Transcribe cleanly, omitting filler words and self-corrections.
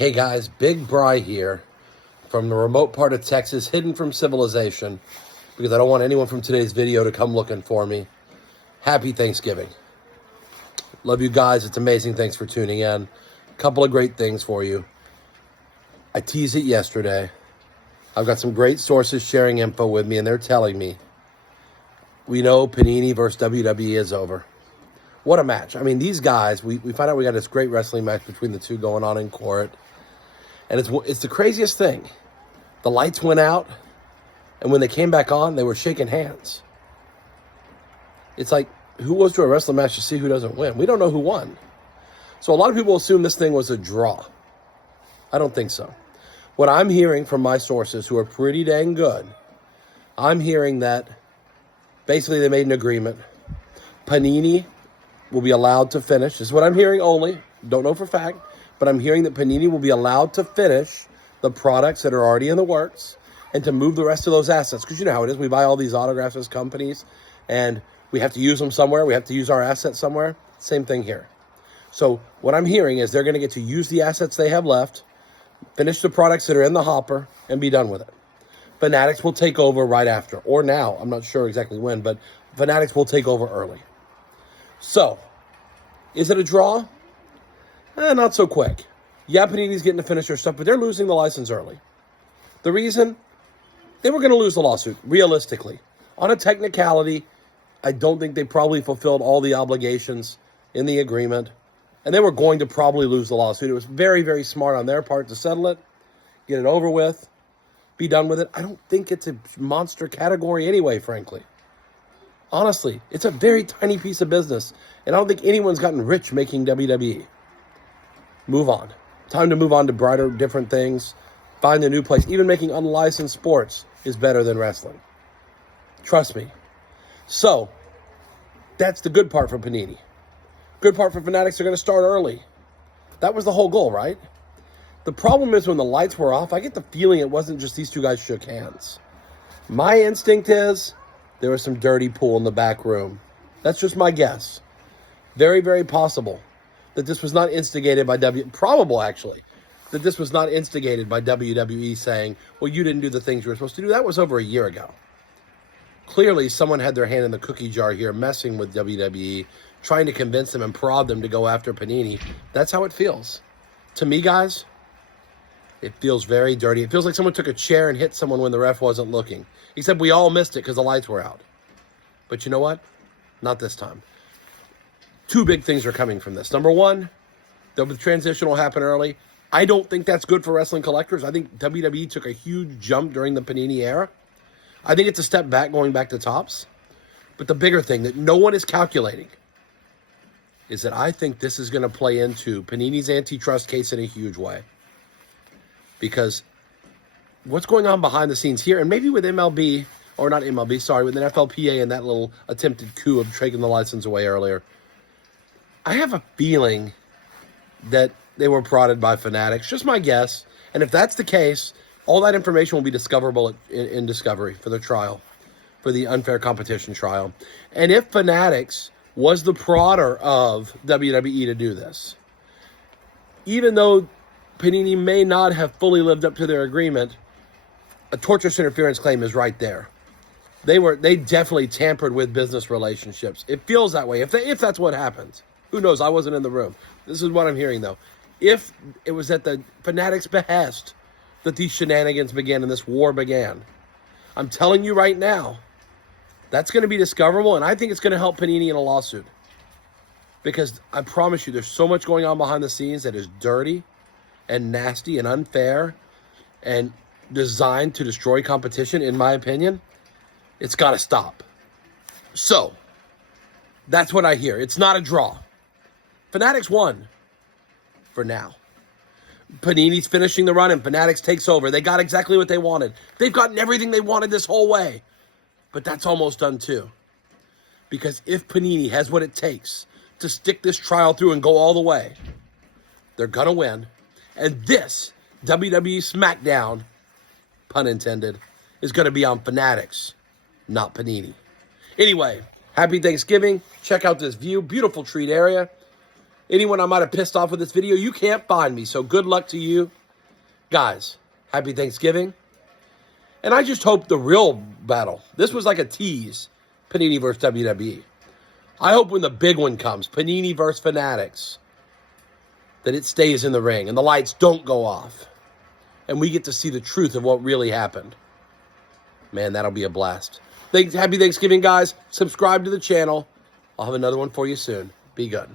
Hey guys, Big Bry here from the remote part of Texas, hidden from civilization, because I don't want anyone from today's video to come looking for me. Happy Thanksgiving. Love you guys. It's amazing. Thanks for tuning in. A couple of great things for you. I teased it yesterday. I've got some great sources sharing info with me, and they're telling me we know Panini versus WWE is over. What a match. I mean, these guys, we find out we got this great wrestling match between the two going on in court. And it's the craziest thing. The lights went out, and when they came back on, they were shaking hands. It's like, who goes to a wrestling match to see who doesn't win? We don't know who won. So a lot of people assume this thing was a draw. I don't think so. What I'm hearing from my sources, who are pretty dang good, I'm hearing that basically they made an agreement. Panini will be allowed to finish. This is what I'm hearing only. Don't know for fact. But I'm hearing that Panini will be allowed to finish the products that are already in the works and to move the rest of those assets. Because you know how it is. We buy all these autographs as companies, and we have to use them somewhere. We have to use our assets somewhere. Same thing here. So what I'm hearing is they're going to get to use the assets they have left, finish the products that are in the hopper, and be done with it. Fanatics will take over right after, or now. I'm not sure exactly when, but Fanatics will take over early. So, is it a draw? Not so quick. Yeah, Panini's getting to finish their stuff, but they're losing the license early. The reason? They were going to lose the lawsuit, realistically. On a technicality, I don't think they probably fulfilled all the obligations in the agreement, and they were going to probably lose the lawsuit. It was very, very smart on their part to settle it, get it over with, be done with it. I don't think it's a monster category anyway, frankly. Honestly, it's a very tiny piece of business, and I don't think anyone's gotten rich making WWE. Move on. Time to move on to brighter, different things. Find a new place. Even making unlicensed sports is better than wrestling. Trust me. So, that's the good part for Panini. Good part for Fanatics, they're going to start early. That was the whole goal, right? The problem is when the lights were off, I get the feeling it wasn't just these two guys shook hands. My instinct is there was some dirty pool in the back room. That's just my guess. Very, very possible that this was not instigated by probable actually, that this was not instigated by WWE saying, well, you didn't do the things you were supposed to do. That was over a year ago. Clearly, someone had their hand in the cookie jar here, messing with WWE, trying to convince them and prod them to go after Panini. That's how it feels. To me, guys, it feels very dirty. It feels like someone took a chair and hit someone when the ref wasn't looking. Except we all missed it because the lights were out. But you know what? Not this time. Two big things are coming from this. Number one, the transition will happen early. I don't think that's good for wrestling collectors. I think WWE took a huge jump during the Panini era. I think it's a step back going back to Topps. But the bigger thing that no one is calculating is that I think this is going to play into Panini's antitrust case in a huge way. Because what's going on behind the scenes here, and maybe with MLB, or not MLB, sorry, with an FLPA and that little attempted coup of taking the license away earlier, I have a feeling that they were prodded by Fanatics. Just my guess. And if that's the case, all that information will be discoverable in Discovery for the trial, for the unfair competition trial. And if Fanatics was the prodder of WWE to do this, even though Panini may not have fully lived up to their agreement, a tortious interference claim is right there. They definitely tampered with business relationships. It feels that way. If that's what happens. Who knows? I wasn't in the room. This is what I'm hearing, though. If it was at the Fanatics' behest that these shenanigans began and this war began, I'm telling you right now, that's going to be discoverable, and I think it's going to help Panini in a lawsuit. Because I promise you, there's so much going on behind the scenes that is dirty and nasty and unfair and designed to destroy competition, in my opinion. It's got to stop. So, that's what I hear. It's not a draw. Fanatics won for now. Panini's finishing the run and Fanatics takes over. They got exactly what they wanted. They've gotten everything they wanted this whole way. But that's almost done too. Because if Panini has what it takes to stick this trial through and go all the way, they're going to win. And this WWE SmackDown, pun intended, is going to be on Fanatics, not Panini. Anyway, happy Thanksgiving. Check out this view. Beautiful treat area. Anyone I might have pissed off with this video, you can't find me. So good luck to you. Guys, happy Thanksgiving. And I just hope the real battle, this was like a tease, Panini versus WWE. I hope when the big one comes, Panini versus Fanatics, that it stays in the ring and the lights don't go off. And we get to see the truth of what really happened. Man, that'll be a blast. Happy Thanksgiving, guys. Subscribe to the channel. I'll have another one for you soon. Be good.